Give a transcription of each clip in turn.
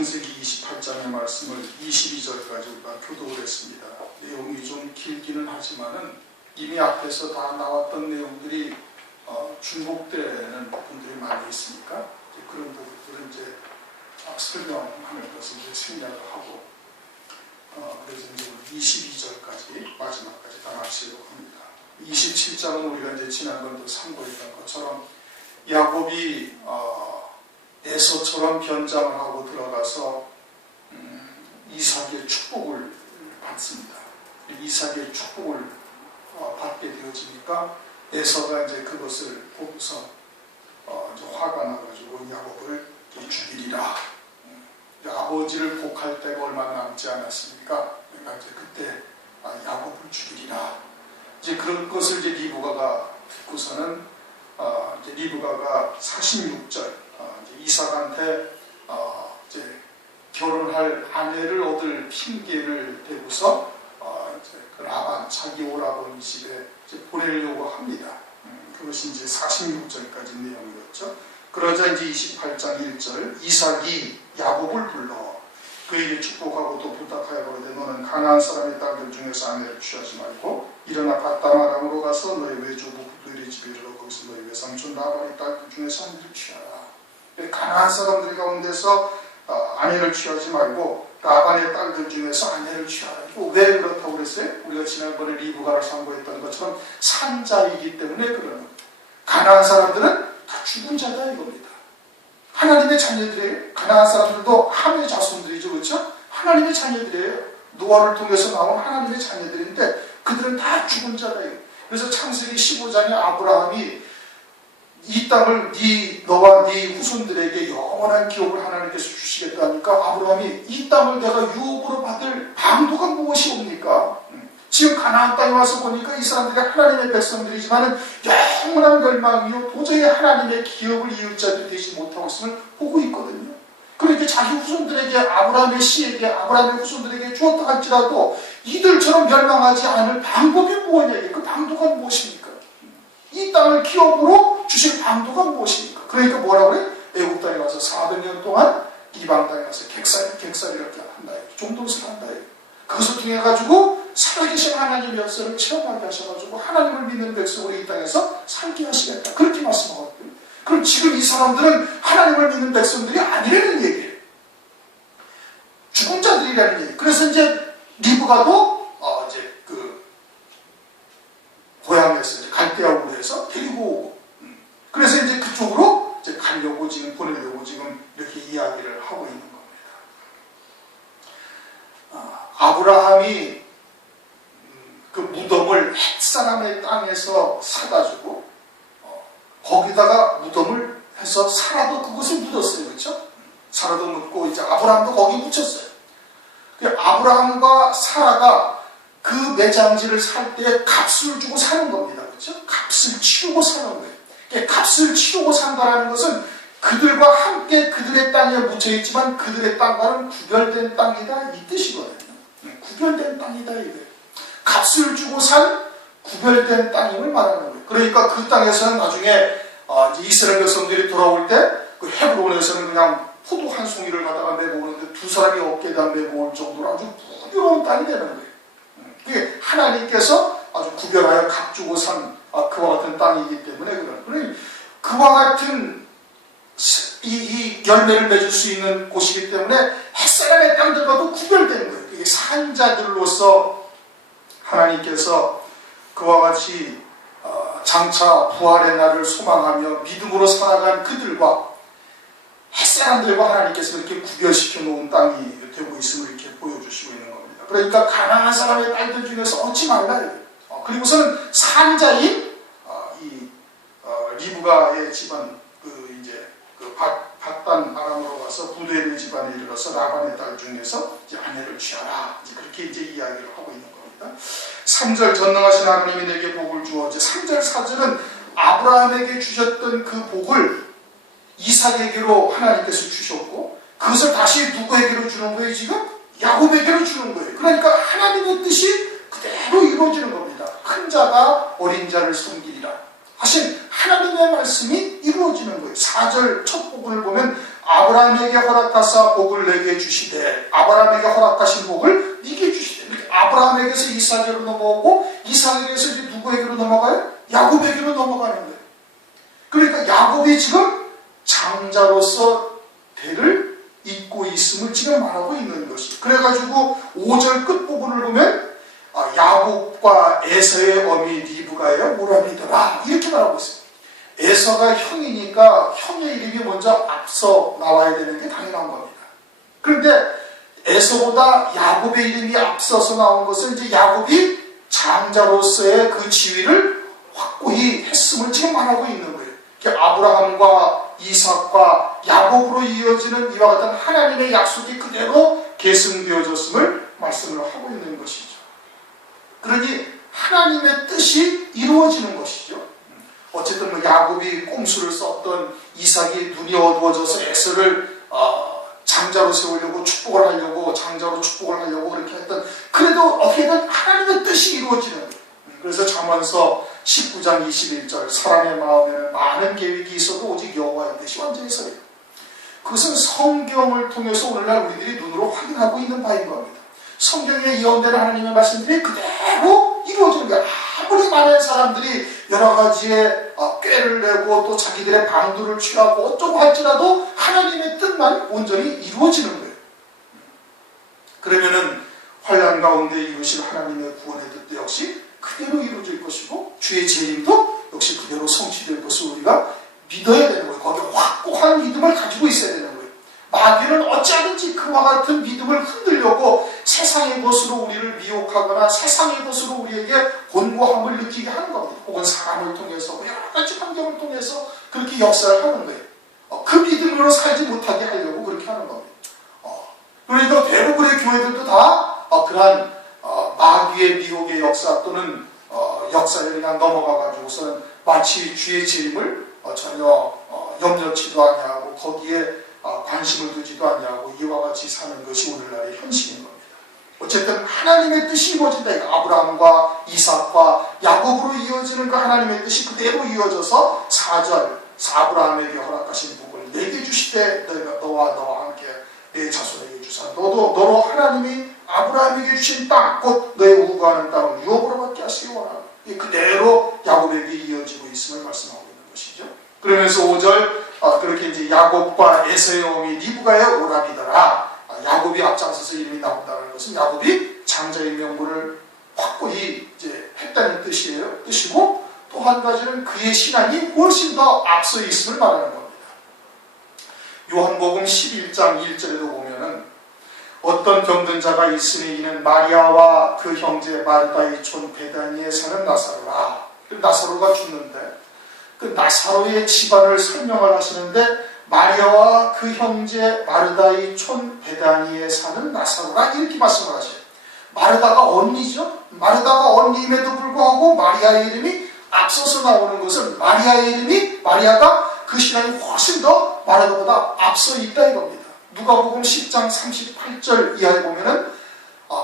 창세기 28장의 말씀을 22절까지 우리가 교독을 했습니다. 내용이 좀 길기는 하지만은 이미 앞에서 다 나왔던 내용들이 중복되는 부분들이 많이 있으니까 그런 부분들은 이제 설명하는 것을 이제 생략을 하고 그래서 이제 22절까지 마지막까지 다 마치려고 합니다. 27장은 우리가 이제 지난번도 참고했던 것처럼 야곱이 에서처럼 변장을 하고 들어가서 이삭의 축복을 받습니다. 이삭의 축복을 받게 되어지니까 에서가 이제 그것을 보고서 이제 화가 나가지고 야곱을 죽이리라. 아버지를 복할 때가 얼마 남지 않았습니까? 그러니까 이제 그때 야곱을 죽이리라. 이제 그런 것을 이제 리브가가 듣고서는 이제 리브가가 46절 이삭한테 이제 결혼할 아내를 얻을 핑계를 대고서 이제 그 라반 자기 오라버니 집에 이제 보내려고 합니다. 그것이 이제 46절까지 내용이었죠. 그러자 이제 28장 1절 이삭이 야곱을 불러 그에게 축복하고 또 부탁하여 그러되 너는 가나안 사람의 딸들 중에서 아내를 취하지 말고 일어나 밧담 아람으로 가서 너의 외조부 굽들의 집에 이르러 거기서 너의 외삼촌 라반의 딸들 중에서 아내를 취하라. 가나안 사람들 가운데서 아내를 취하지 말고 라반의 딸들 중에서 아내를 취하라. 왜 그렇다고 그랬어요? 우리가 지난번에 리브가를 상고했던 것처럼 산자이기 때문에 그러는 거예요. 가나안 사람들은 다 죽은 자다 이겁니다. 하나님의 자녀들이에요. 가나안 사람들도 함의 자손들이죠. 그렇죠? 하나님의 자녀들이에요. 노아를 통해서 나온 하나님의 자녀들인데 그들은 다 죽은 자다요. 그래서 창세기 15장에 아브라함이 이 땅을 너와 네 후손들에게 영원한 기업을 하나님께서 주시겠다니까 아브라함이 이 땅을 내가 유업으로 받을 방도가 무엇이옵니까? 지금 가나안 땅에 와서 보니까 이 사람들이 하나님의 백성들이지만 영원한 멸망이요 도저히 하나님의 기업을 이을 자들이 되지 못하고 있음을 보고 있거든요. 그러니까 자기 후손들에게 아브라함의 씨에게 아브라함의 후손들에게 주었다 할지라도 이들처럼 멸망하지 않을 방법이 뭐냐? 그 방도가 무엇입니까? 이 땅을 기업으로 주실 방도가 무엇입니까? 그러니까 뭐라고 그래? 애국 땅에 와서 400년 동안 이방 땅에 와서 객살 이렇게 한다. 종도를 한다. 그것을 통해 가지고 살아계신 하나님의 역사를 체험하게 하셔가지고 하나님을 믿는 백성으로 이 땅에서 살게 하시겠다. 그렇게 말씀하거든요. 그럼 지금 이 사람들은 하나님을 믿는 백성들이 아니라는 얘기예요. 죽은 자들이라는 얘기예요. 그래서 이제 리브가도 이제 그 고향에서 이제 갈대아우로 해서 데리고 오고 그래서 이제 그쪽으로 이제 가려고 지금 보내려고 지금 이렇게 이야기를 하고 있는 겁니다. 아브라함이 그 무덤을 햇사람의 땅에서 사다 주고 거기다가 무덤을 해서 사라도 그곳에 묻었어요. 그렇죠? 사라도 묻고 이제 아브라함도 거기 묻혔어요. 아브라함과 사라가 그 매장지를 살 때 값을 주고 사는 겁니다. 그렇죠? 값을 치르고 사는 거예요. 값을 치르고 산다는 것은 그들과 함께 그들의 땅에 묻혀 있지만 그들의 땅과는 구별된 땅이다 이 뜻이거든요. 구별된 땅이다 이거예요. 값을 주고 산 구별된 땅임을 말하는 거예요. 그러니까 그 땅에서는 나중에 이스라엘 백성들이 돌아올 때 그 헤브론에서는 그냥 포도 한 송이를 갖다가 메고 오는데 두 사람이 어깨에다 메고 올 정도로 아주 부드러운 땅이 되는 거예요. 그게 하나님께서 아주 구별하여 값 주고 산 그와 같은 땅이기 때문에 그런 그와 같은 이 열매를 맺을 수 있는 곳이기 때문에 햇사람의 땅들과도 구별되는 거예요. 이게 산자들로서 하나님께서 그와 같이 장차 부활의 날을 소망하며 믿음으로 살아간 그들과 햇사람들과 하나님께서 이렇게 구별시켜 놓은 땅이 되고 있음을 이렇게 보여주시고 있는 겁니다. 그러니까 가나안 사람의 딸들 중에서 얻지 말라. 그리고서는 산자인 리브가의 집안 밧단 아람으로 가서 부두엘의 집안에 이르러서 라반의 딸 중에서 이제 아내를 취하라. 그렇게 이제 이야기를 하고 있는 겁니다. 3절 전능하신 하나님이 내게 복을 주어 3절 4절은 아브라함에게 주셨던 그 복을 이삭에게로 하나님께서 주셨고 그것을 다시 누구에게로 주는 거예요? 지금 야곱에게로 주는 거예요. 그러니까 하나님의 뜻이 그대로 이루어지는 겁니다. 큰 자가 어린 자를 섬기리라 하신 하나님의 말씀이 이루어지는 거예요. 4절 첫 부분을 보면 아브라함에게 허락하사 복을 내게 주시되 아브라함에게 허락하신 복을 네게 주시되 이렇게 아브라함에게서 이삭에게로 넘어오고 이삭에게서 이제 누구에게로 넘어가요? 야곱에게로 넘어가는 거예요. 그러니까 야곱이 지금 장자로서 대를 잇고 있음을 지금 말하고 있는 것이. 그래가지고 5절 끝부분을 보면 야곱과 에서의 어미 리브가의 모라비더라 이렇게 말하고 있어요. 에서가 형이니까 형의 이름이 먼저 앞서 나와야 되는 게 당연한 겁니다. 그런데 에서보다 야곱의 이름이 앞서서 나온 것은 이제 야곱이 장자로서의 그 지위를 확고히 했음을 지금 말하고 있는 거예요. 아브라함과 이삭과 야곱으로 이어지는 이와 같은 하나님의 약속이 그대로 계승되어졌음을 말씀을 하고 있는 것이죠. 그러니 하나님의 뜻이 이루어지는 것이죠. 어쨌든 뭐 야곱이 꼼수를 썼던 이삭이 눈이 어두워져서 에서를 장자로 세우려고 축복을 하려고 장자로 축복을 하려고 그렇게 했던, 그래도 어떻게든 하나님의 뜻이 이루어지는 거예요. 그래서 잠언서 19장 21절 사람의 마음에는 많은 계획이 있어도 오직 여호와의 뜻이 완전히 서요. 그것은 성경을 통해서 오늘날 우리들이 눈으로 확인하고 있는 바인 겁니다. 성경에 예언되는 하나님의 말씀들이 그대로 이루어지는 거예요. 아무리 많은 사람들이 여러 가지의 꾀를 내고 또 자기들의 방도를 취하고 어쩌고 할지라도 하나님의 뜻만 온전히 이루어지는 거예요. 그러면은 환난 가운데 이루실 하나님의 구원의 뜻도 역시 그대로 이루어질 것이고 주의 재림도 역시 그대로 성취될 것을 우리가 믿어야 되는 거예요. 거기에 확고한 믿음을 가지고 있어야 되는 거예요. 마귀는 어찌하든지 그와 같은 믿음을 흔들려고 세상의 것으로 우리를 미혹하거나 세상의 것으로 우리에게 곤고함을 느끼게 하는 겁니다. 혹은 사람을 통해서 여러 가지 환경을 통해서 그렇게 역사를 하는 거예요. 그 믿음으로 살지 못하게 하려고 그렇게 하는 겁니다. 그러니까 대부분의 교회들도 다 그러한 마귀의 미혹의 역사 또는 역사에 그냥 넘어가가지고서는 마치 주의 재림을 전혀 염려치도 아니하고 거기에 관심을 두지도 않냐고 이와 같이 사는 것이 오늘날의 현실인 겁니다. 어쨌든 하나님의 뜻이 이루어진다. 아브라함과 이삭과 야곱으로 이어지는 그 하나님의 뜻이 그대로 이어져서 4절 아브라함에게 허락하신 복을 내게 주시되 너와 너와 함께 내 자손에게 주사 너로 하나님이 아브라함에게 주신 땅 곧 너의 우거하는 땅을 유업으로 받게 하시기 원하노라. 그대로 야곱에게 이어지고 있음을 말씀하고 있는 것이죠. 그러면서 5절 그렇게 이제 야곱과 에서의 어미 리브가의 오라비더라. 야곱이 앞장서서 이름이 나온다는 것은 야곱이 장자의 명분을 확고히 이제 했다는 뜻이고 또 한 가지는 그의 신앙이 훨씬 더 앞서 있음을 말하는 겁니다. 요한복음 11장 1절에도 보면은 어떤 병든 자가 있으니 이는 마리아와 그 형제 마르다의 촌 베다니에 사는 나사로라. 나사로가 죽는데 그 나사로의 집안을 설명을 하시는데 마리아와 그 형제 마르다의 촌 베다니에 사는 나사로라 이렇게 말씀을 하셔요. 마르다가 언니죠. 마르다가 언니임에도 불구하고 마리아의 이름이 앞서서 나오는 것은 마리아가 그 신앙이 훨씬 더 마르다보다 앞서 있다 이겁니다. 누가복음 10장 38절 이하에 보면은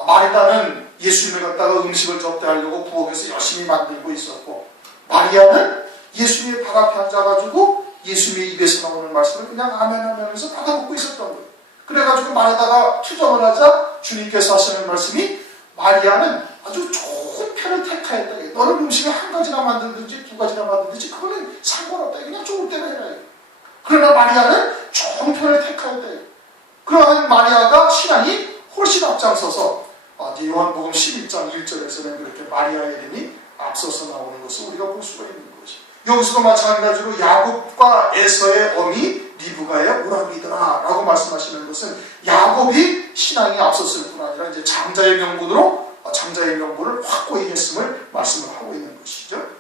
마르다는 예수님을 갖다가 음식을 접대하려고 부엌에서 열심히 만들고 있었고 마리아는 예수님의 발 앞에 앉아가지고 예수님의 입에서 나오는 말씀을 그냥 아멘 하면서 받아먹고 있었던 거예요. 그래가지고 마르다가 투정을 하자 주님께서 하시는 말씀이 마리아는 아주 좋은 편을 택하였다. 너는 음식을 한 가지나 만들든지 두 가지나 만들든지 그거는 상관없다. 그냥 좋을 때나 해라. 그러나 마리아는 좋은 편을 택하였다. 그러한 마리아가 신앙이 훨씬 앞장서서 이제 요한복음 11장 1절에서는 그렇게 마리아의 이름이 앞서서 나오는 것을 우리가 볼 수가 있는 것이. 여기서도 마찬가지로 야곱과 에서의 어미 리브가의 오라비더라 라고 말씀하시는 것은 야곱이 신앙이 앞섰을 뿐 아니라 이제 장자의 명분을 확고히 했음을 말씀을 하고 있는 것이죠.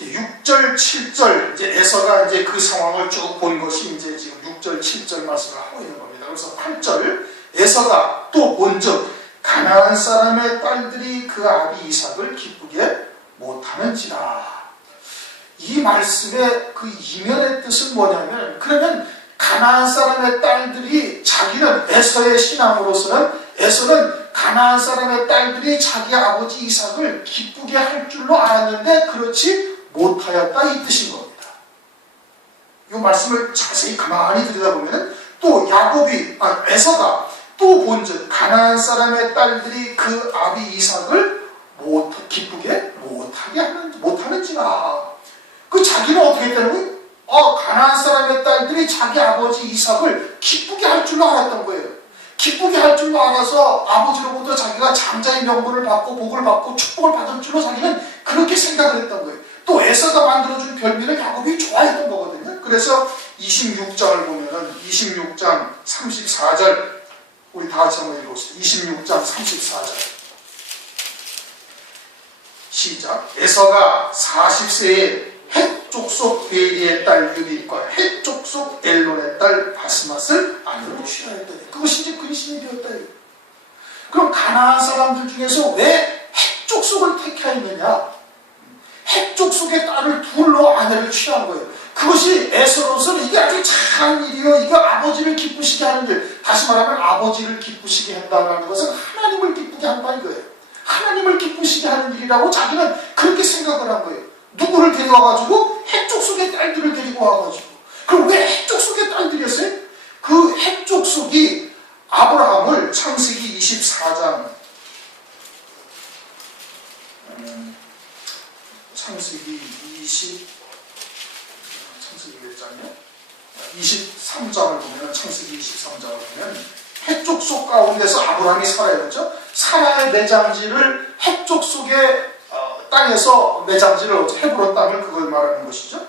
6절, 7절 이제 에서가 이제 그 상황을 쭉 본 것이 이제 지금 6절, 7절 말씀을 하고 있는 겁니다. 그래서 8절 에서가 또 본즉 가나안 사람의 딸들이 그 아비 이삭을 기쁘게 못하는지라. 이 말씀의 그 이면의 뜻은 뭐냐면 그러면 가나안 사람의 딸들이 자기는 에서의 신앙으로서는 에서는 가나안 사람의 딸들이 자기 아버지 이삭을 기쁘게 할 줄로 알았는데 그렇지 못하였다 이 뜻인 겁니다. 이 말씀을 자세히 가만히 들여다보면 또 에서가 또 본즉 가나안 사람의 딸들이 그 아비 이삭을 기쁘게 못하는지라. 그 자기는 어떻게 했다는 거예요? 가나안 사람의 딸들이 자기 아버지 이삭을 기쁘게 할 줄로 알았던 거예요. 기쁘게 할 줄로 알아서 아버지로부터 자기가 장자의 명분을 받고 복을 받고 축복을 받을 줄로 자기는 그렇게 생각을 했던 거예요. 또 에서가 만들어준 별미를 야곱이 좋아했던 거거든요. 그래서 26장을 보면은 26장 34절 우리 다 같이 한번 읽어봅시다. 26장 34절 시작. 에서가 40세에 헷 족속 베리의 딸 유딧과 헷 족속 엘론의 딸 바스맛을 아내로 취하였더니 그것이 이제 근신이 되었다. 그럼 가나안 사람들 중에서 왜 헷 족속을 택하였느냐? 헷 족속의 딸을 둘로 아내를 취한 거예요. 그것이 에서로서는 이게 아주 착한 일이요, 이거 아버지를 기쁘시게 하는 일. 다시 말하면 아버지를 기쁘시게 한다는 것은 하나님을 기쁘게 한다 이거예요. 하나님을 기쁘시게 하는 일이라고 자기는 그렇게 생각을 한 거예요. 누구를 데려와가지고 헷족속의 딸들을 데리고 와가지고. 그럼 왜 헷족속의 딸들이었어요? 그 헷족속이 아브라함을 창세기 24장 창세기 몇 장이요? 23장을 보면 창세기 23장을 보면 헷족속 가운데서 아브라함이 살아요. 그렇죠? 사라의 매장지를 헷족속의 땅에서 매장지를 헤브론 땅을 그걸 말하는 것이죠.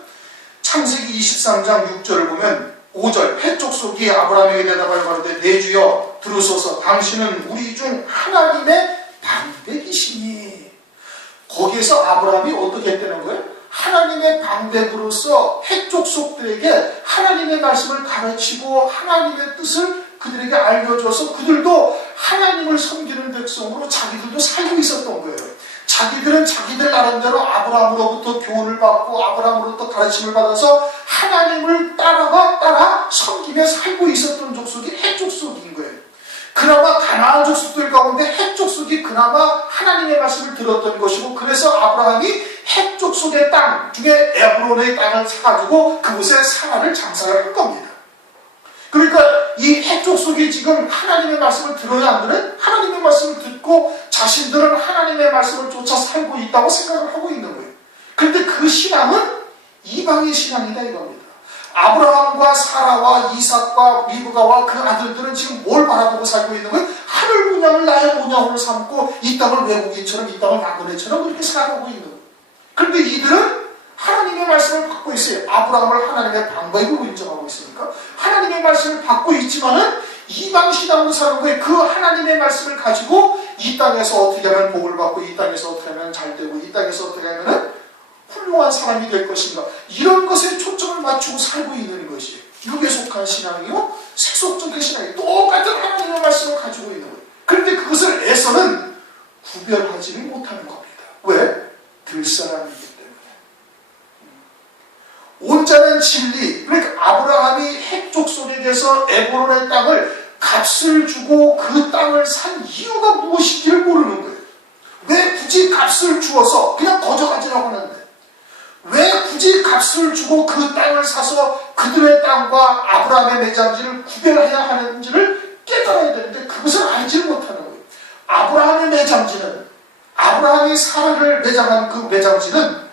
창세기 23장 6절을 보면 5절 헷족속이 아브라함에게 대답하여 가로되 내 주여 들으소서 당신은 우리 중 하나님의 방백이시니. 거기에서 아브라함이 어떻게 했다는 거예요? 하나님의 방백으로서 헷족속들에게 하나님의 말씀을 가르치고 하나님의 뜻을 그들에게 알려줘서 그들도 하나님을 섬기는 백성으로 자기들도 살고 있었던 거예요. 자기들은 자기들 나름대로 아브라함으로부터 교훈을 받고 아브라함으로부터 가르침을 받아서 하나님을 따라 섬기며 살고 있었던 족속이 헷족속인 거예요. 그나마 가나안 족속들 가운데 헷족속이 그나마 하나님의 말씀을 들었던 것이고, 그래서 아브라함이 헷족속의 땅 중에 에브론의 땅을 사가지고 그곳에 사라를 장사를 한 겁니다. 그러니까 이 헷족속이 지금 하나님의 말씀을 들어야 안 들어요? 하나님의 말씀을 듣고 자신들은 하나님의 말씀을 쫓아 살고 있다고 생각을 하고 있는 거예요. 그런데 그 신앙은 이방의 신앙이다 이겁니다. 아브라함과 사라와 이삭과 리브가와 그 아들들은 지금 뭘 바라보고 살고 있는 거예요? 하늘 분양을 나의 분양으로 삼고 이 땅을 외국인처럼 이 땅을 나그네처럼 그렇게 살아가고 있는 거예요. 그런데 이들은 하나님의 말씀을 받고 있어요. 아브라함을 하나님의 방백으로 인정하고 있으니까 하나님의 말씀을 받고 있지만은 이방 신앙으로 사는 거예요. 그 하나님의 말씀을 가지고 이 땅에서 어떻게 하면 복을 받고 이 땅에서 어떻게 하면 잘 되고 이 땅에서 어떻게 하면 훌륭한 사람이 될 것인가, 이런 것에 초점을 맞추고 살고 있는 것이 육에 속한 신앙이요 세속적인 신앙이 똑같은 하나님의 말씀을 가지고 있는 거예요. 그런데 그것을 에서는 구별하지를 못하는 겁니다. 왜? 들사람이기 때문에. 온전한 진리, 그러니까 아브라함이 헷족속에게서 에브론의 땅을 값을 주고 그 땅을 산 이유가 무엇인지를 모르는 거예요. 왜 굳이 값을 주어서 그냥 거저가지라고 하는데 왜 굳이 값을 주고 그 땅을 사서 그들의 땅과 아브라함의 매장지를 구별해야 하는지를 깨달아야 되는데 그것을 알지를 못하는 거예요. 아브라함의 매장지는, 아브라함이 사라를 매장한 그 매장지는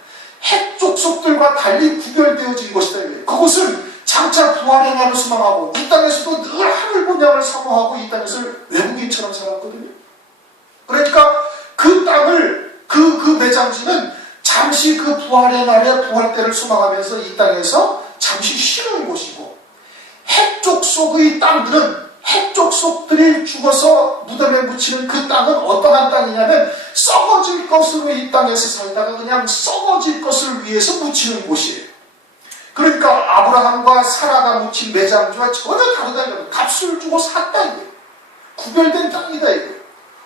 헷족속들과 달리 구별되어진 것이다. 그것은 장차 부활의 날을 소망하고 이 땅에서도 늘 하늘 본향을 사모하고 이 땅에서 외국인처럼 살았거든요. 그러니까 그 땅을 그 매장지는 잠시 그 부활의 날에 부활때를 소망하면서 이 땅에서 잠시 쉬는 곳이고, 헷족속의 땅들은 헷족속들이 죽어서 무덤에 묻히는 그 땅은 어떠한 땅이냐면 썩어질 것으로 이 땅에서 살다가 그냥 썩어질 것을 위해서 묻히는 곳이에요. 그러니까 아브라함과 사라가 묻힌 매장지와 전혀 다르다 이거예요. 값을 주고 샀다 이거예요. 구별된 땅이다 이거예요.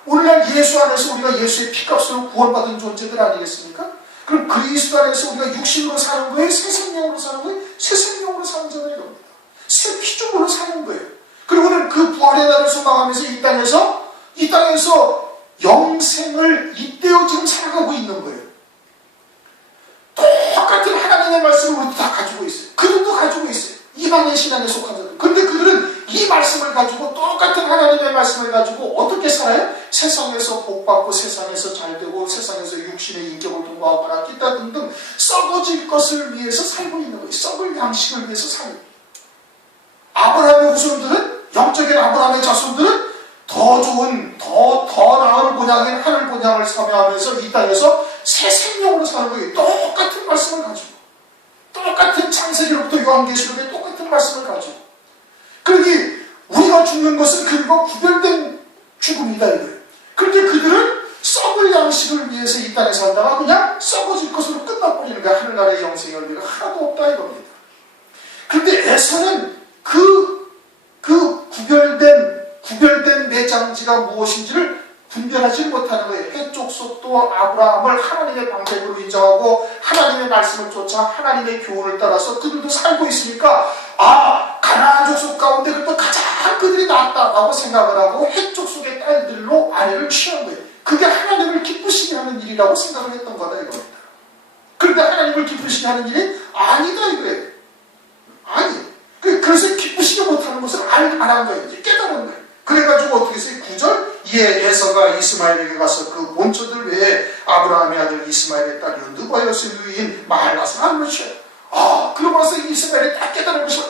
오늘날 예수 안에서 우리가 예수의 피값으로 구원받은 존재들 아니겠습니까? 그럼 그리스도 안에서 우리가 육신으로 사는 거예요? 새 생명으로 사는 거예요? 새 생명으로 사는 자들이 겁니다. 새 피조물로 사는 거예요. 그리고는 그 부활의 날을 소망하면서 이 땅에서 영생을 잇대어 지금 살아가고 있는 거예요. 똑같은 하나님의 하나님의 말씀을 우리도 다 가지고 있어요. 그들도 가지고 있어요. 이방의 신앙에 속한 자들. 그런데 그들은 이 말씀을 가지고 똑같은 하나님의 말씀을 가지고 어떻게 살아요? 세상에서 복받고 세상에서 잘되고 세상에서 육신의 인격을 도모하거나 기타 등등 썩어질 것을 위해서 살고 있는 거예요. 썩을 양식을 위해서 살고. 아브라함의 후손들은, 영적인 아브라함의 자손들은 더 좋은, 더 나은 본향인 하늘 본향을 사모하면서 이 땅에서 새 생명으로 사는 거예요. 똑같은 말씀을 가지고, 똑같은 창세기로부터 요한계시록의 똑같은 말씀을 가지고. 그러니 우리가 죽는 것은 그들과 구별된 죽음이다 이거예요. 그런데 그들은 썩을 양식을 위해서 이 땅에 살다가 그냥 썩어질 것으로 끝나버리는 거야. 하늘나라의 영생의 열매가 하나도 없다 이겁니다. 그런데 에서는 그 구별된 매장지가 무엇인지를 분별하지 못하는 거예요. 해쪽 속도 아브라함을 하나님의 방백으로 인정하고 하나님의 말씀을 쫓아 하나님의 교훈을 따라서 그들도 살고 있으니까 가나안 족속 가운데 그래도 가장 그들이 낫다라고 생각을 하고 해쪽 속의 딸들로 아내를 취한 거예요. 그게 하나님을 기쁘시게 하는 일이라고 생각을 했던 거다 이겁니다. 그런데 하나님을 기쁘시게 하는 일이 아니다 이거예요. 아니. 그래서 기쁘시게 못하는 것을 안 한 거예요. 이제 깨달은 거예요. 그래가지고 어떻게 했어요? 9절 이에 에서가 이스마엘에게 가서 그 본처들 외에 아브라함의 아들 이스마엘의 딸 느바요스의 누이인 마할라스 아내를 취해요. 그러면서 이스마엘이 딱 깨달은 것이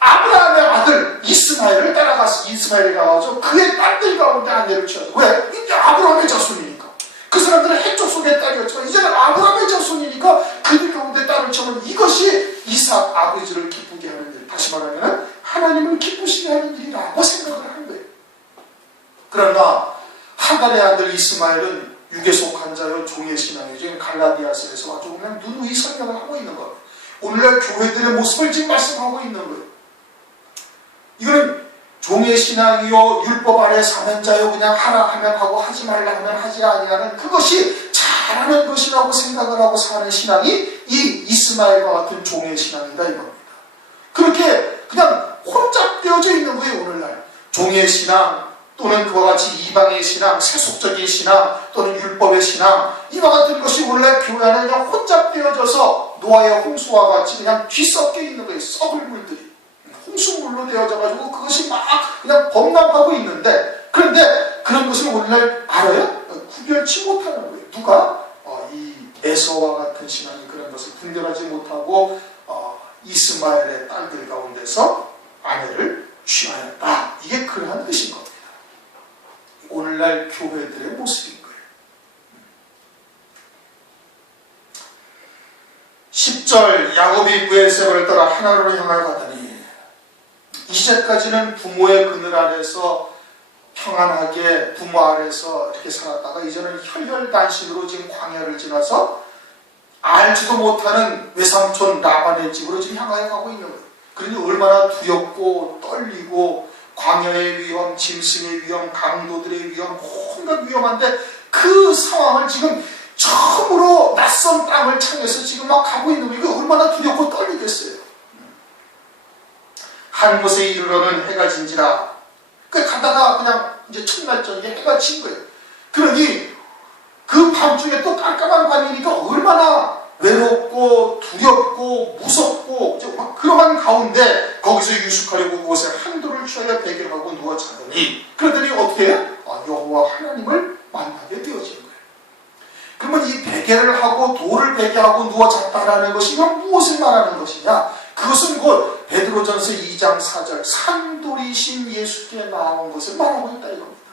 아브라함의 아들 이스마엘을 따라가서 이스마엘이 가서 그의 딸들 가운데 아내를 취하죠. 왜? 이제 아브라함의 자손이니까. 그 사람들은 해쪽 속의 딸이었지만 이제는 아브라함의 자손이니까 그들 가운데 딸을 치면 이것이 이삭 아버지를 기쁘게 하는 일. 다시 말하면 하나님을 기쁘시게 하는 일이라고 생각을 한 거예요. 그러나 하갈의 아들 이스마엘은 육에 속한 자요 종의 신앙이요. 지금 갈라디아서에서 아주 그냥 누누이 설명을 하고 있는 거예요. 오늘날 교회들의 모습을 지금 말씀하고 있는 거예요. 이거는 종의 신앙이요 율법 아래 사는 자요 그냥 하라 하면 하고 하지 말라 하면 하지 아니하는 그것이 잘하는 것이라고 생각을 하고 사는 신앙이 이 이스마엘과 같은 종의 신앙이다 이겁니다. 그렇게 그냥 혼잡되어져 있는 거예요. 오늘날 종의 신앙 또는 그와 같이 이방의 신앙, 세속적인 신앙 또는 율법의 신앙 이와 같은 것이 오늘날 교회 안에 그냥 혼잡되어져서 노아의 홍수와 같이 그냥 뒤섞여 있는 거예요. 썩을 물들이 홍수물로 되어져가지고 그것이 막 그냥 범람하고 있는데 그런데 그런 것을 오늘날 알아요? 구별치 못하는 거예요. 누가? 이 에서와 같은 신앙이 그런 것을 분별하지 못하고 이스마엘의 딸들 가운데서 아내를 취하였다. 이게 그러한 뜻인 겁니다. 오늘날 교회들의 모습인 거예요. 10절 야곱이 브엘세바를 따라 하나님을 향하여 가더니 이제까지는 부모의 그늘 아래서 평안하게 부모 아래서 이렇게 살았다가 이제는 혈혈단신으로 지금 광야를 지나서 알지도 못하는 외삼촌 라반의 집으로 지금 향하여 가고 있는 거예요. 그러니 얼마나 두렵고 떨리고 광야의 위험, 짐승의 위험, 강도들의 위험, 온갖 위험한데 그 상황을 지금 처음으로 낯선 땅을 향해서 지금 막 가고 있는 거예요. 이거 얼마나 두렵고 떨리겠어요. 한 곳에 이르러는 해가 진지라. 가다가 그냥 이제 첫날 저녁에 해가 진 거예요. 그러니 그 밤중에 또 깜깜한 밤이니까 얼마나 외롭고 두렵고 무섭고 이제 막 그러한 가운데 거기서 유숙하려고 그곳에 한도를 취하여 베개를 하고 누워 자더니 그러더니 어떻게 해요? 여호와 하나님을 만나게 되어진 거예요. 그러면 이 베개를 하고 돌을 베개하고 누워 잤다라는 것이 무엇을 말하는 것이냐? 그것은 곧 베드로전서 2장 4절 산돌이신 예수께 나온 것을 말하고 있다 이겁니다.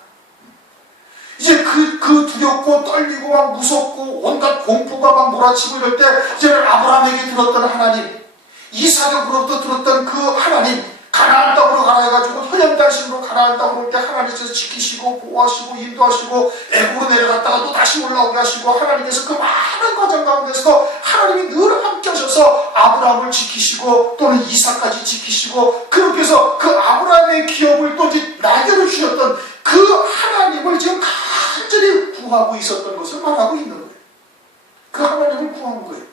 이제 그 두렵고 떨리고 막 무섭고 온갖 공포가 막 몰아치고 이럴 때 이제는 아브라함에게 들었던 하나님, 이삭에게로부터 들었던 그 하나님, 가나안 땅으로 가라 해가지고 혈연단신으로 가나안 땅으로 올 때 하나님께서 지키시고 보호하시고 인도하시고 애국으로 내려갔다가 또 다시 올라오게 하시고 하나님께서 그 많은 과정 가운데서도 하나님이 늘 함께 하셔서 아브라함을 지키시고 또는 이삭까지 지키시고 그렇게 해서 그 아브라함의 기업을 또 이제 날개를 주셨던 그 하나님을 지금 간절히 구하고 있었던 것을 말하고 있는 거예요. 그 하나님을 구한 거예요.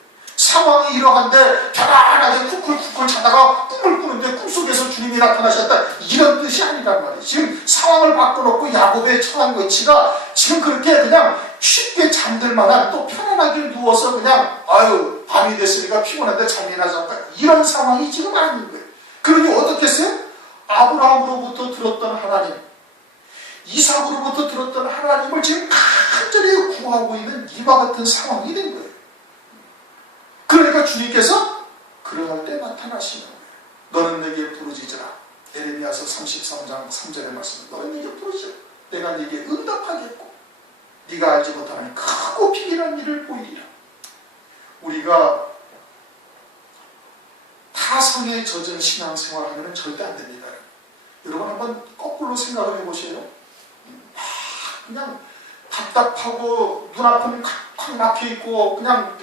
상황이 이러한데 편안하게 쿨쿨쿨 자다가 꿈을 꾸는데 꿈속에서 주님이 나타나셨다, 이런 뜻이 아니란 말이에요. 지금 상황을 바꿔놓고 야곱의 처한 위치가 지금 그렇게 그냥 쉽게 잠들 만한, 또 편안하게 누워서 그냥 아유 밤이 됐으니까 피곤한데 잠이나 잡다, 이런 상황이 지금 아닌 거예요. 그러니 어떻게 했어요? 아브라함으로부터 들었던 하나님, 이삭으로부터 들었던 하나님을 지금 간절히 구하고 있는 이와 같은 상황이 된 거예요. 그러니까 주님께서 그러할 때 나타나시는 거예요. 너는 내게 부르짖으라. 예레미야서 33장 3절의 말씀. 너는 내게 부르짖으라. 내가 네게 응답하겠고 네가 알지 못하는 크고 비밀한 일을 보이리라. 우리가 타성에 젖은 신앙생활하면 절대 안 됩니다. 여러분 한번 거꾸로 생각을 해보세요. 그냥 답답하고 눈앞은 콱 막혀있고 그냥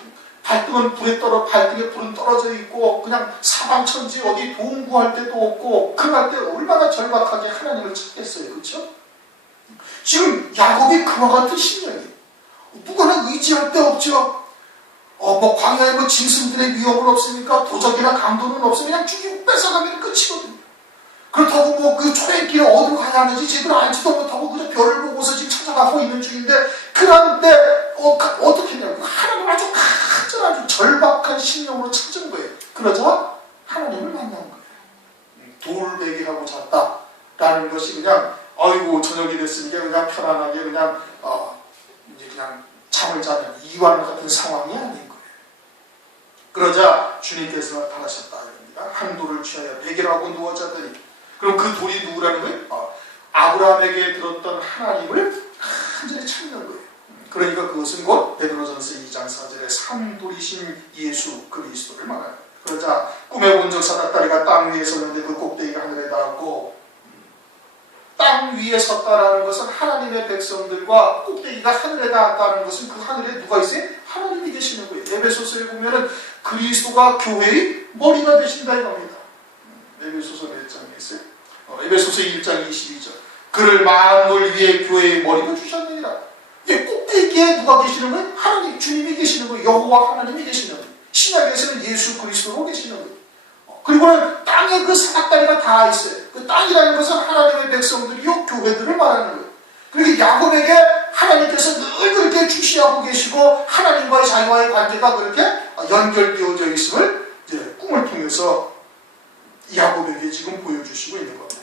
발등에 불은 떨어져 있고 그냥 사방천지 어디 도움 구할 데도 없고, 그럴 때 얼마나 절박하게 하나님을 찾겠어요. 그렇죠? 지금 야곱이 그와 같은 심령이에요. 누구나 의지할 데 없죠. 광야에 짐승들의 위협은 없으니까, 도적이나 강도는 없으면 그냥 죽이고 뺏어가면 끝이거든요. 그렇다고 그 초행길에 어디로 가야 하는지 제대로 알지도 못하고 그냥 별을 보고서 지금 찾아가고 있는 중인데, 그럴 때 어떻게 했냐고, 하나님 아주 간절한 절박한 심령으로 찾은 거예요. 그러자 하나님을 만난 거예요. 돌베개하고 잤다라는 것이 그냥 아이고 저녁이 됐으니까 그냥 편안하게 그냥 이제 그냥 잠을 자는 이완 같은 상황이 아닌 거예요. 그러자 주님께서 나타나셨다 합니다. 한 돌을 취하여 베개라고 누워 자더니, 그럼 그 돌이 누구라는 거예요? 아브라함에게 들었던 하나님을 간절히 찾는 거예요. 그러니까 그것은 곧 베드로전서 2장 4절에 산돌이신 예수 그리스도를 말하는 거예요. 그러자 꿈에 본 적 사닥다리가 땅 위에 섰는데 그 꼭대기가 하늘에 닿았고, 땅 위에 섰다라는 것은 하나님의 백성들과 꼭대기가 하늘에 닿았다는 것은 그 하늘에 누가 있어요? 하나님이 계시는 거예요. 에베소서에 보면은 그리스도가 교회의 머리가 되신다 이겁니다. 에베소서 몇 장에 있어요? 에베소서 1장 22절. 그를 만물 위에 교회의 머리가 주셨느니라. 꼭대기에 누가 계시는 거예요? 하나님, 주님이 계시는 거예요. 여호와 하나님이 계시는 거예요. 신약에서는 예수 그리스도로 계시는 거예요. 그리고는 땅에 그 사닥다리가 다 있어요. 그 땅이라는 것은 하나님의 백성들이요, 교회들을 말하는 거예요. 그러니까 야곱에게 하나님께서 늘 그렇게 주시하고 계시고 하나님과의 자기와의 관계가 그렇게 연결되어져 있음을 이제 꿈을 통해서 야곱에게 지금 보여주시고 있는 겁니다.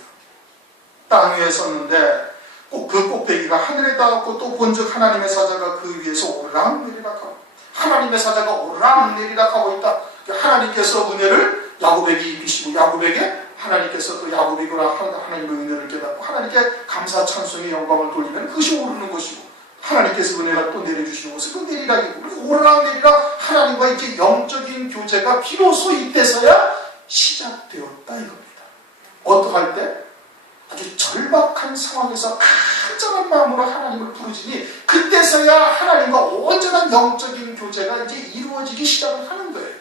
땅 위에 섰는데 꼭 그 꼭대기가 하늘에 닿았고, 또 본즉 하나님의 사자가 그 위에서 오르락 내리락 하고, 하나님의 사자가 오르락 내리락 하고 있다. 하나님께서 은혜를 야곱에게 입히시고, 야곱에게 하나님께서 또 야곱이구나 하나님의 은혜를 깨닫고 하나님께 감사 찬송의 영광을 돌리면 그것이 오르는 것이고, 하나님께서 은혜가 또 내려주시는 것은 그 내리락이고, 오르락 내리락 하나님과 이제 영적인 교제가 비로소 이때서야 시작되었다 이겁니다. 어떡할 때? 아주 절박한 상황에서 간절한 마음으로 하나님을 부르짖니 그때서야 하나님과 온전한 영적인 교제가 이제 이루어지기 시작을 하는 거예요.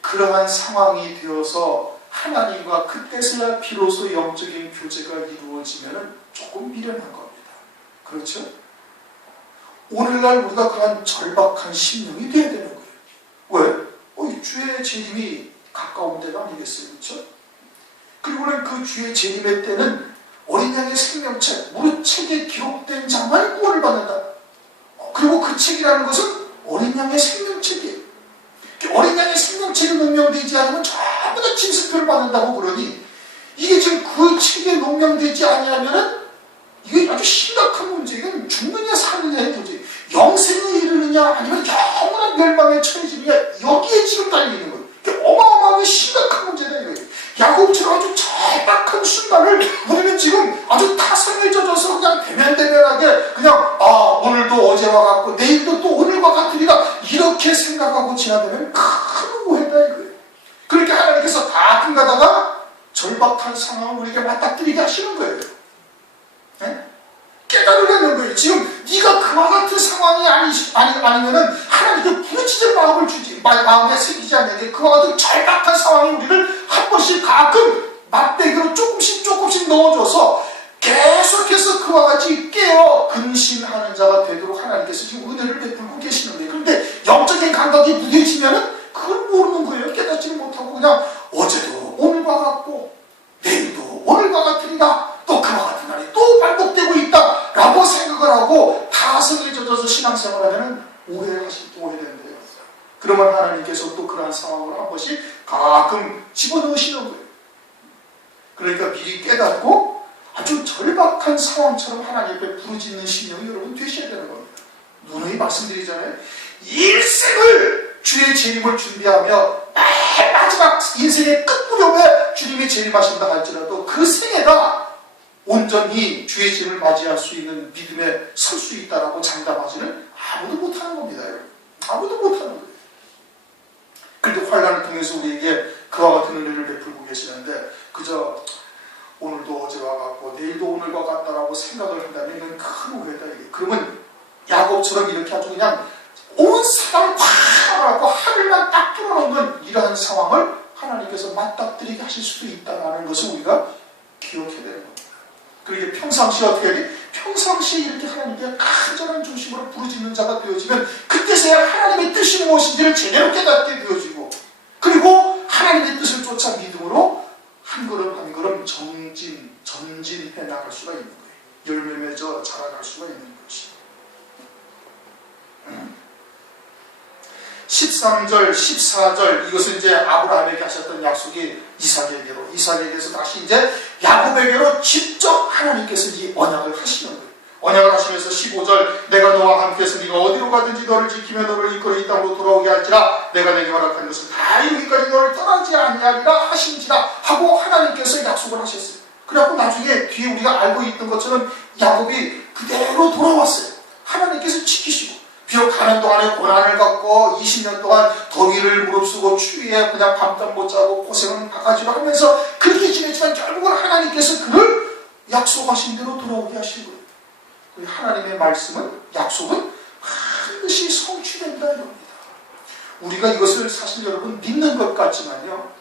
그러한 상황이 되어서 하나님과 그때서야 비로소 영적인 교제가 이루어지면 조금 미련한 겁니다. 그렇죠? 오늘날 우리가 그런 절박한 심령이 돼야 되는 거예요. 왜? 주의 재림이 가까운 때가 아니겠어요? 그렇죠? 그리고는 그 주의 재림의 때는 어린 양의 생명책, 무릇 책에 기록된 자만 구원을 받는다. 그리고 그 책이라는 것은 어린 양의 생명책이에요. 어린 양의 생명책이 농명되지 않으면 전부 다 징수표를 받는다고 그러니, 이게 지금 그 책에 농명되지 아니하면은 이게 아주 심각한 문제. 이건 죽느냐 사느냐의 문제. 영생에 이르느냐 아니면 영원한 멸망에 처해지느냐, 여기에 지금 달리는 거예요. 어마어마하게 심각한 문제다 이거예요. 야곱처럼 아주 절박한 순간을 우리는 지금 아주 타성에 젖어서 그냥 대면대면하게 그냥 오늘도 어제와 같고 내일도 또 오늘과 같으리라 이렇게 생각하고 지나가면 큰 오해다 이거예요. 그러니까 하나님께서 가끔 가다가 절박한 상황을 우리에게 맞닥뜨리게 하시는 거예요. 네? 깨달으려는 거예요. 지금 네가 그와 같은 상황이 아니면은 하나님께 부르짖을 마음을 주지, 마음에 새기지 않는 그와 같은 절박한 상황이 우리를 한 번씩 가끔 막대기로 조금씩 넣어줘서 계속해서 그와 같이 깨어 근신하는 자가 되도록 하나님께서 지금 은혜를 베풀고 계시는 거예요. 그런데 영적인 감각이 무뎌지면은 그걸 모르는 거예요. 깨닫지를 못하고 그냥 어제도 오늘과 같고 내일도 오늘과 같으리라, 또 그와 같은 날이 또 반복되고 있다 라고 생각을 하고 타성에 젖어서 신앙생활하면 오해된대요. 그러면 하나님께서 또 그러한 상황을 한 번씩 가끔 집어넣으시는 거예요. 그러니까 미리 깨닫고 아주 절박한 상황처럼 하나님 앞에 부르짖는 신령이 여러분 되셔야 되는 겁니다. 누누이 말씀드리잖아요. 일생을 주의 재림을 준비하며 맨 마지막 인생의 끝무렵에 주님의 재림하신다 할지라도 그 생애가 온전히 주의 재림을 맞이할 수 있는 믿음에 설 수 있다라고 장담하지는 아무도 못하는 겁니다. 아무도 못하는 거예요. 그런데 환난을 통해서 우리에게 그와 같은 은혜를 베풀고 계시는데 그저 오늘도 어제와 같고 내일도 오늘과 같다라고 생각을 한다면 이건 큰 오해다. 그러면 야곱처럼 이렇게 아주 그냥 온 사람을 팍 하고 하늘만 딱 뚫어놓는 이러한 상황을 하나님께서 맞닥뜨리게 하실 수도 있다는 것을 우리가 기억해야 되는 겁니다. 그러니까 평상시에 어떻게 해야 돼? 평상시에 이렇게 하나님께 간절한 중심으로 부르짖는 자가 되어지면 그때서야 하나님의 뜻이 무엇인지를 제대로 깨닫게 되어지고, 그리고 하나님의 뜻을 쫓아 믿음으로 한 걸음 한 걸음 전진해 나갈 수가 있는 거예요. 열매 맺어 자라갈 수가 있는 것이. 13절, 14절 이것은 이제 아브라함에게 하셨던 약속이 이삭에게서 다시 이제 야곱에게로 직접 하나님께서 이 언약을 하시는 거예요. 언약을 하시면서 15절 내가 너와 함께해서 네가 어디로 가든지 너를 지키며 너를 이끌어 이 땅으로 돌아오게 할지라 내가 내게 허락한 것을 다 이루기까지 너를 떠나지 아니하리라 하신지라 하고 하나님께서 약속을 하셨어요. 그래갖고 나중에 뒤에 우리가 알고 있던 것처럼 야곱이 그대로 돌아왔어요. 하나님께서 지키시고, 비록 가는 동안에 고난을 갖고 20년 동안 더위를 무릅쓰고 추위에 그냥 밤잠 못 자고 고생을 바가지로 하면서 그렇게 지냈지만 결국은 하나님께서 그를 약속하신 대로 돌아오게 하신 거예요. 하나님의 말씀은, 약속은 반드시 성취된다 이겁니다. 우리가 이것을 사실 여러분 믿는 것 같지만요,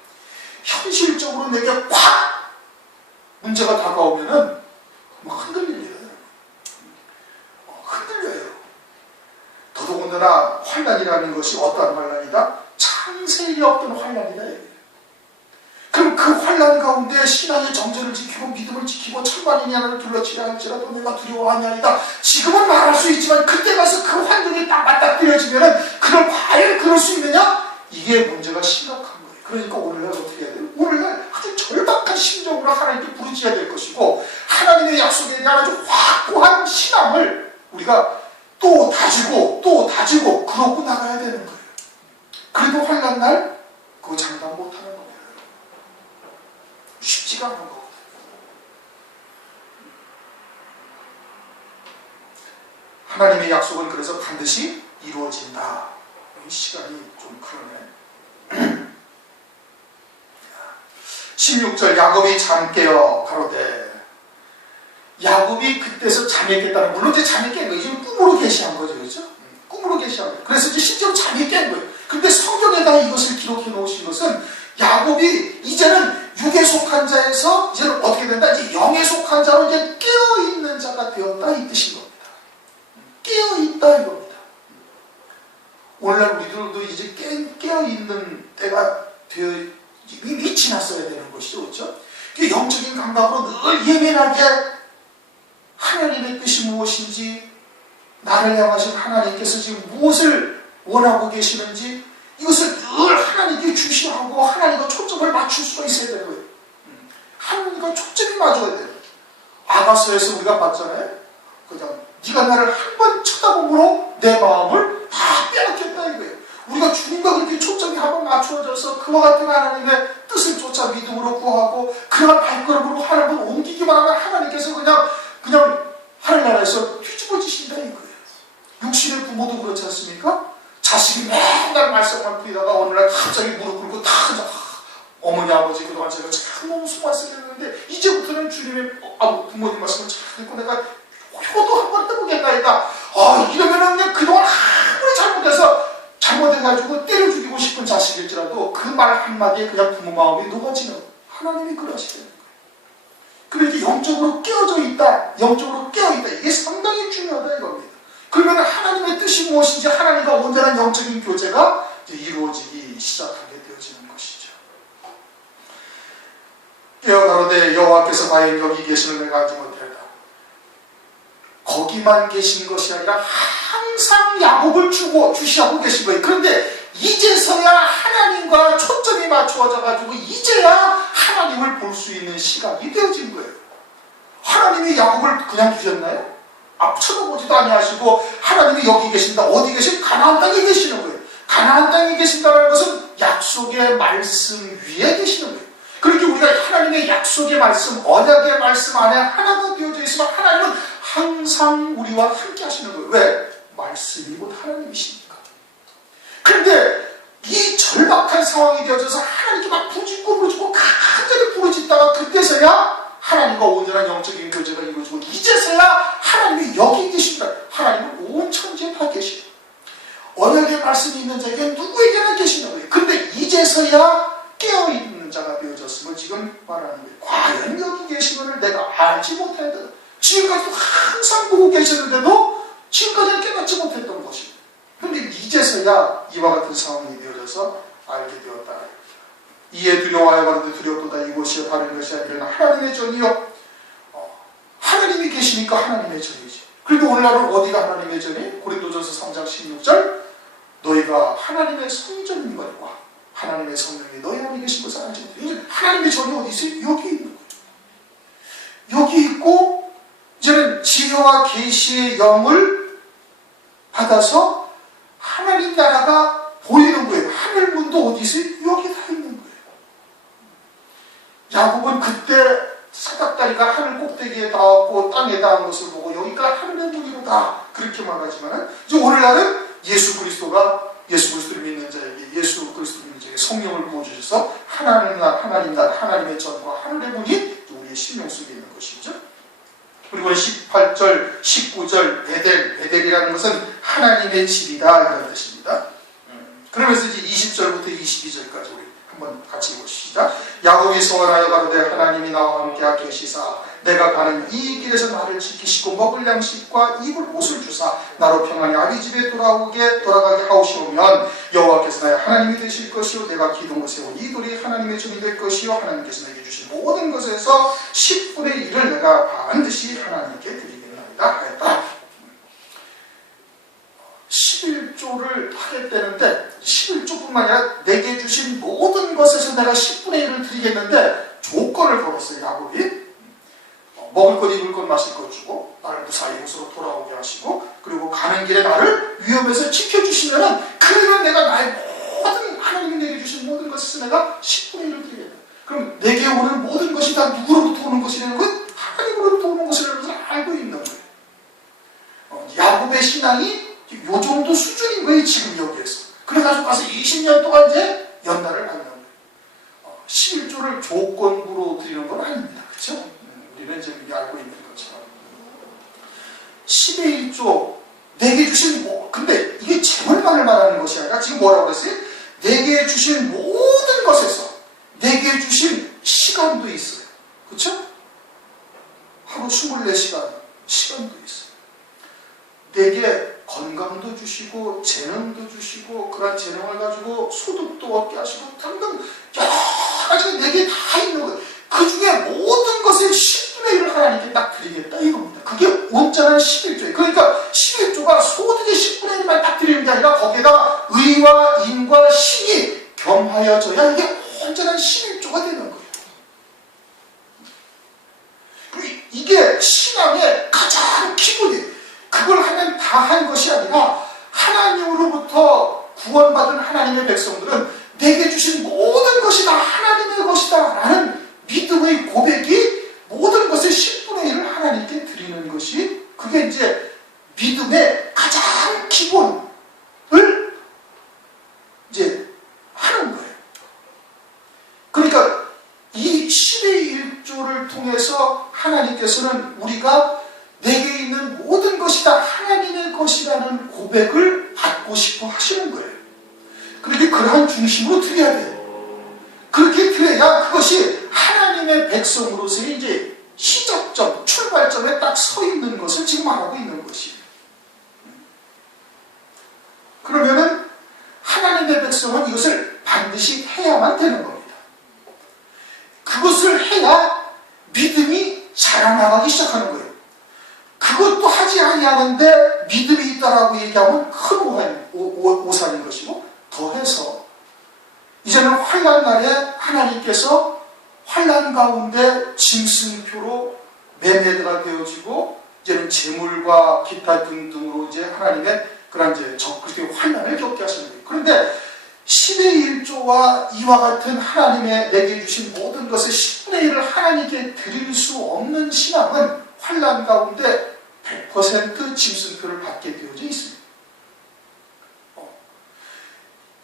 현실적으로 내게 꽉 문제가 다가오면은 흔들립니다. 흔들려요. 더더군다나 환난이라는 것이 어떠한 환난이다? 창세에 없던 환난이다. 그럼 그 환난 가운데 신앙의 정절을 지키고 믿음을 지키고 천만인이 하나를 둘러치려 할지라도 내가 두려워하니 아니다. 지금은 말할 수 있지만 그때 가서 그 환경이 딱 맞닥뜨려지면은 그걸 과연 그럴 수 있느냐? 이게 문제가 심각한 거예요. 그러니까 오늘날 어떻게 해야 돼요? 오늘날 아주 절박한 심정으로 하나님께 부르짖어야 될 것이고, 하나님의 약속에 대한 아주 확고한 신앙을 우리가 또 다지고 그러고 나가야 되는 거예요. 그래도 환난 날 그거 장담 못하는 겁니다. 쉽지가 않은 거거든요. 하나님의 약속은 그래서 반드시 이루어진다. 이 시간이 좀 그러네. 16절 야곱이 잠 깨어 가로되, 야곱이 그때서 잠에 깼다는, 물론 이제 잠에 깬 거예요. 지금 꿈으로 계시한 거죠. 그렇죠? 꿈으로 계시한 거예요. 그래서 이제 실제로 잠에 깬 거예요. 근데 성경에다가 이것을 기록해 놓으신 것은 야곱이 이제는 육에 속한 자에서 이제는 어떻게 된다? 이제 영에 속한 자로 이제 깨어있는 자가 되었다 이 뜻인 겁니다. 깨어있다 이겁니다. 오늘날 우리들도 이제 깨어있는 때가 이미 지났어야 되는 것이죠. 그렇죠? 영적인 감각으로 늘 예민하게 하나님의 뜻이 무엇인지, 나를 향하신 하나님께서 지금 무엇을 원하고 계시는지 이것을 늘 하나님께 주시하고 하나님과 초점을 맞출 수가 있어야 되는 거예요. 하나님과 초점이 맞아야 돼요. 아가서에서 우리가 봤잖아요. 그냥 네가 나를 한 번 쳐다보므로 내 마음을 다 빼앗겠다 이거예요. 우리가 주님과 그렇게 초점이 한번 맞추어져서 그와 같은 하나님의 뜻을 쫓아 믿음으로 구하고 그런 발걸음으로 하나님을 옮기기만 하면 하나님께서 그냥 하늘나라에서 뒤집어지신다 이거예요. 육신의 부모도 그렇지 않습니까? 자식이 맨날 말썽만 부리다가 어느 날 갑자기 무릎 꿇고 다 어머니 아버지 그동안 제가 참 너무 수고만 쓰겠는데 이제부터는 주님의 부모님 말씀을 잘 듣고 내가 효도 한번 해보겠나이다. 이러면은 그냥 그동안 아무리 잘못해가지고 때려 죽이고 싶은 자식일지라도 그 말 한마디에 그냥 부모 마음이 녹아지는 거예요. 하나님이 그러시는 거예요. 그러니까 영적으로 깨어져 있다. 영적으로 깨어있다. 이게 상당히 중요하다 이겁니다. 그러면 하나님의 뜻이 뜻이 무엇인지 하나님과 온전한 영적인 교제가 이제 이루어지기 시작하게 되어지는 것이죠. 깨어 가로되 여호와께서 과연 여기 계시는 내가 알지 못하였다. 거기만 계신 것이 아니라 항상 야곱을 주시하고 계신 거예요. 그런데 이제서야 하나님과 초점이 맞추어져 가지고 이제야 하나님을 볼 수 있는 시간이 되어진 거예요. 하나님이 야곱을 그냥 두셨나요? 쳐다보지도 아니하시고 하나님이 여기 계신다. 어디 계신? 가나안 땅에 계시는 거예요. 가나안 땅에 계신다는 것은 약속의 말씀 위에 계시는 거예요. 그렇게 우리가 하나님의 약속의 말씀, 언약의 말씀 안에 하나가 되어져 있으면 하나님은 항상 우리와 함께 하시는 거예요. 왜? 말씀이 곧 하나님이시니까. 그런데 이 절박한 상황이 되어져서 하나님께 막 부르짖고 간절히 부르짖다가 그때서야 하나님과 온전한 영적인 교제가 이루어지고 이제서야 하나님이 여기 계십니다. 하나님은 온 천지에 다 계시고 언약의 말씀이 있는 자에게 누구에게나 계시는 거예요. 그런데 이제서야 깨어있는 자가 되어졌음을 지금 말하는 거예요. 과연 여기 계시면을 내가 알지 못하였다. 지금까지도 항상 보고 계셨는데도 지금까지는 깨닫지 못했던 것입니다. 그런데 이제서야 이와 같은 상황이 되어져서 알게 되었다. 이에 두려워하여 가로되 두렵도다. 이곳이 다른 것이 아니라 하나님의 전이요. 하나님이 계시니까 하나님의 전이지. 그리고 오늘날은 어디가 하나님의 전이? 고린도전서 3장 16절 너희가 하나님의 성전인 것과 하나님의 성령이 너희 안에 계신 것을 알지 못해. 하나님의 전이 어디 있어요? 여기 있는 거예요. 여기 있고 이제는 지혜와 계시의 영을 받아서 하나님 나라가 보이는 거예요. 하늘문도 어디 있어요? 여기 다 있는 거예요. 야곱은 그때 사닥다리가 하늘 꼭대기에 닿았고 땅에 닿은 것을 보고 여기가 하늘의 문이로다 그렇게 말하지만 이제 오늘날은 예수 그리스도를 믿는 자에게 예수 그리스도를 믿는 자에게 성령을 부어주셔서 하나님의 전과 하늘의 문이 우리의 심령 속에 있는 것이죠. 그리고 18절, 19절 베델이라는 것은 하나님의 집이다 이런 뜻입니다. 그러면서 이제 20절부터 22절까지 우리 한번 같이 보시죠. 야곱이 소원하여 가로되 하나님이 나와 함께 계시사 내가 가는 이 길에서 나를 지키시고 먹을 양식과 입을 옷을 주사 나로 평안히 아비 집에 돌아가게 하오시오면 여호와께서 나의 하나님이 되실 것이요 내가 기둥을 세운 이 돌이 하나님의 전이 될 것이요 하나님께서 내게 주신 모든 것에서 10분의 1을 내가 반드시 하나님께 드리겠나이다 하였다. 11조를 하겠다는데 11조뿐만 아니라 내게 주신 모든 것에서 내가 10분의 1을 드리겠는데 조건을 걸었어요. 야곱이 먹을 것 입을 것 마실 것 주고 나를 무사히 곳으로 돌아오게 하시고 그리고 가는 길에 나를 위험에서 지켜주시면은 그러면 내가 나의 모든 하나님이 내게 주신 모든 것에서 내가 10분의 1을 드리겠다. 그럼 내게 오는 모든 것이 다 누구로부터 오는 것이라는 건 하나님으로부터 오는 것이라는 것을 알고 있는 거예요. 야곱의 신앙이 요 정도 수준인 거예요. 지금 여기에서. 그래가지고 가서 20년 동안 이제 연단을 받는 거예요. 11조를 조건부로 드리는 건 아닙니다. 그렇죠? 우리는 이제 알고 있는 것처럼 10의 1조 내게 주신 근데 이게 재물만을 말하는 것이 아니라 지금 뭐라고 그랬어요? 내게 주신 모든 것에서 내게 주신 시간도 있어요. 그렇죠? 하루 24시간 시간도 있어요. 내게 건강도 주시고 재능도 주시고 그런 재능을 가지고 소득도 얻게 하시고 등등 여러 가지가 내게 다 있는 거예요. 그 중에 모든 것을 10분의 1을 하나님께 딱 드리겠다 이겁니다. 그게 온전한 11조예요. 그러니까 11조가 소득의 10분의 1만 딱 드리는 게 아니라 거기에다 의와 인과 신이 겸하여져야 이게 온전한 11조가 되는 거예요. 그리고 이게 신앙의 가장 기본이에요. 그걸 하면 다 한 것이 아니라 하나님으로부터 구원받은 하나님의 백성들은 내게 주신 모든 것이 다 하나님의 것이다 라는 믿음의 고백이 모든 것의 10분의 1을 하나님께 드리는 것이 그게 이제 믿음의 가장 기본을 이제 하는 거예요. 그러니까 이 10의 1조를 통해서 하나님께서는 우리가 내게 있는 모든 것이 다 하나님의 것이라는 고백을 받고 싶어 하시는 거예요. 그런데 그러한 중심으로 드려야 돼요. 그렇게 드려야 그것이 하나님의 백성으로서의 이제 시작점, 출발점에 딱 서 있는 것을 지금 말하고 있는 것이에요. 그러면은 하나님의 백성은 이것을 반드시 해야만 되는 겁니다. 그것을 해야 믿음이 자라나가기 시작하는 거예요. 그것도 하지 아니하는데 믿음이 있다라고 얘기하면 큰 오산인 것이고, 더해서 이제는 환난 날에 하나님께서 환난 가운데 짐승표로 매매가 되어지고, 이제는 재물과 기타 등등으로 이제 하나님의 그런 이제 그렇게 환난을 겪게 하시는 거예요. 그런데 10의 1조와 이와 같은 하나님의 내게 주신 모든 것의 10분의 1을 하나님께 드릴 수 없는 신앙은 환난 가운데 100% 짐승표를 받게 되어져 있습니다.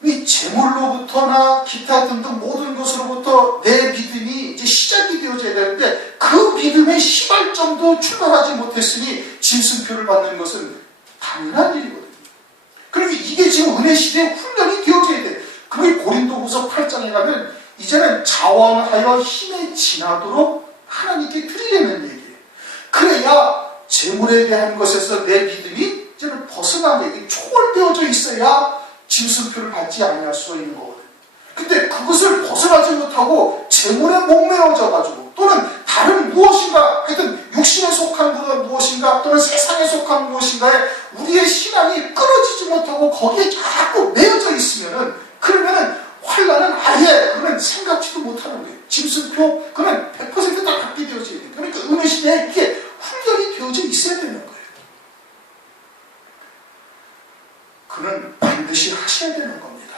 이 재물로부터나 기타 등등 모든 것으로부터 내 믿음이 이제 시작이 되어져야 되는데, 그 믿음의 시발점도 출발하지 못했으니 짐승표를 받는 것은 당연한 일이거든요. 그러면 이게 지금 은혜 시대의 훈련이 되어져야 돼요. 그게 고린도후서 8장에 가면 이제는 자원하여 힘에 지나도록 하나님께 드리려는 얘기예요. 그래야 재물에 대한 것에서 내 믿음이 이제는 벗어나게 초월되어져 있어야 짐승표를 받지 아니할 수 있는 거거든요. 근데 그것을 벗어나지 못하고 재물에 목매어져 가지고, 또는 다른 무엇인가, 하여튼 육신에 속한 무엇인가, 또는 세상에 속한 무엇인가에 우리의 신앙이 끊어지지 못하고 거기에 자꾸 매어져 있으면은, 그러면은 환난은 아예 그는 생각지도 못하는 거예요. 짐승표 그는 100% 다 받게 되어져야 돼요. 그러니까 은혜 시대에 이게 훈련이 되어져 있어야 되는 거예요. 그는 반드시 하셔야 되는 겁니다.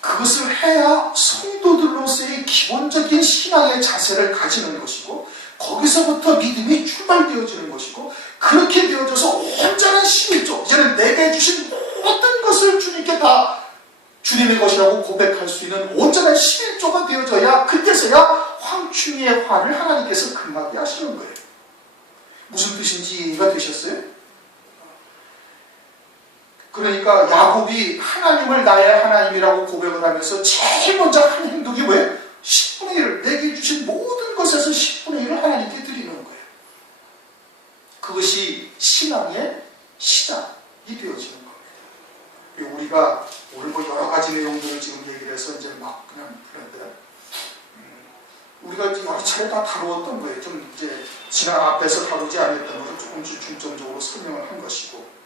그것을 해야 성도들로서의 기본적인 신앙의 자세를 가지는 것이고, 거기서부터 믿음이 출발되어지는 것이고, 그렇게 되어져서 온전한 11조, 이제는 내게 주신 모든 것을 주님께 다 주님의 것이라고 고백할 수 있는 온전한 11조가 되어져야, 그때서야 황충의 화를 하나님께서 금하게 하시는 거예요. 무슨 뜻인지 이해가 되셨어요? 그러니까 야곱이 하나님을 나의 하나님이라고 고백을 하면서 제일 먼저 한 행동이 뭐예요? 10분의 1을, 내게 주신 모든 것에서 10분의 1을 하나님께 드리는 거예요. 그것이 신앙의 시작이 되어지는 겁니다. 우리가 오늘 뭐 여러 가지 내용들을 지금 얘기를 해서 이제 막 그냥 그런데, 우리가 여러 차례 다 다루었던 거예요. 좀 이제 지난 앞에서 다루지 않았던 것을 조금 중점적으로 설명을 한 것이고,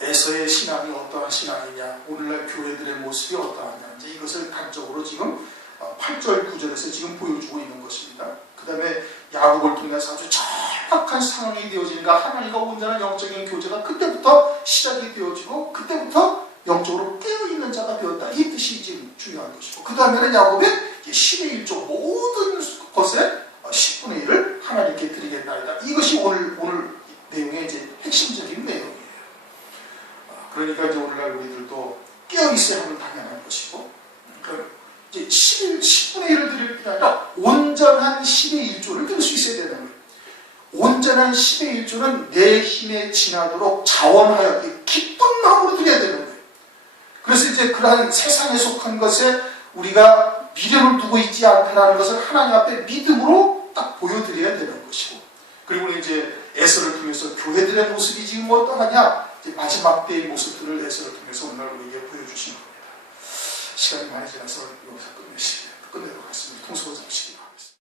에서의 신앙이 어떠한 신앙이냐, 오늘날 교회들의 모습이 어떠하냐, 이제 이것을 단적으로 지금 8절 9절에서 지금 보여주고 있는 것입니다. 그 다음에 야곱을 통해서 아주 정확한 상황이 되어지니까 하나님과 온전한 영적인 교제가 그때부터 시작이 되어지고, 그때부터 영적으로 깨어있는 자가 되었다, 이 뜻이 지금 중요한 것이고, 그 다음에는 야곱의 10의 1조 모든 것에 10분의 1을 하나님께 드리겠나이다. 이것이 오늘 내용의 이제 핵심적인 내용이에요. 그러니까 이제 오늘날 우리들도 깨어있어야 하는 당연한 것이고, 이제 10분의 1을 드릴 게 아니라 온전한 10의 1조를 드릴 수 있어야 되는 거예요. 온전한 10의 1조는 내 힘에 지나도록 자원하여 기쁜 마음으로 드려야 되는 거예요. 그래서 이제 그러한 세상에 속한 것에 우리가 미련을 두고 있지 않다는 것을 하나님 앞에 믿음으로 딱 보여드려야 되는 것이고, 그리고 이제 에서를 통해서 교회들의 모습이 지금 어떠하냐, 이제 마지막 때의 모습들을 에서를 통해서 오늘 우리에게 보여주신 겁니다. 시간이 많이 지나서 여기서 끝내도록 하겠습니다. 통솔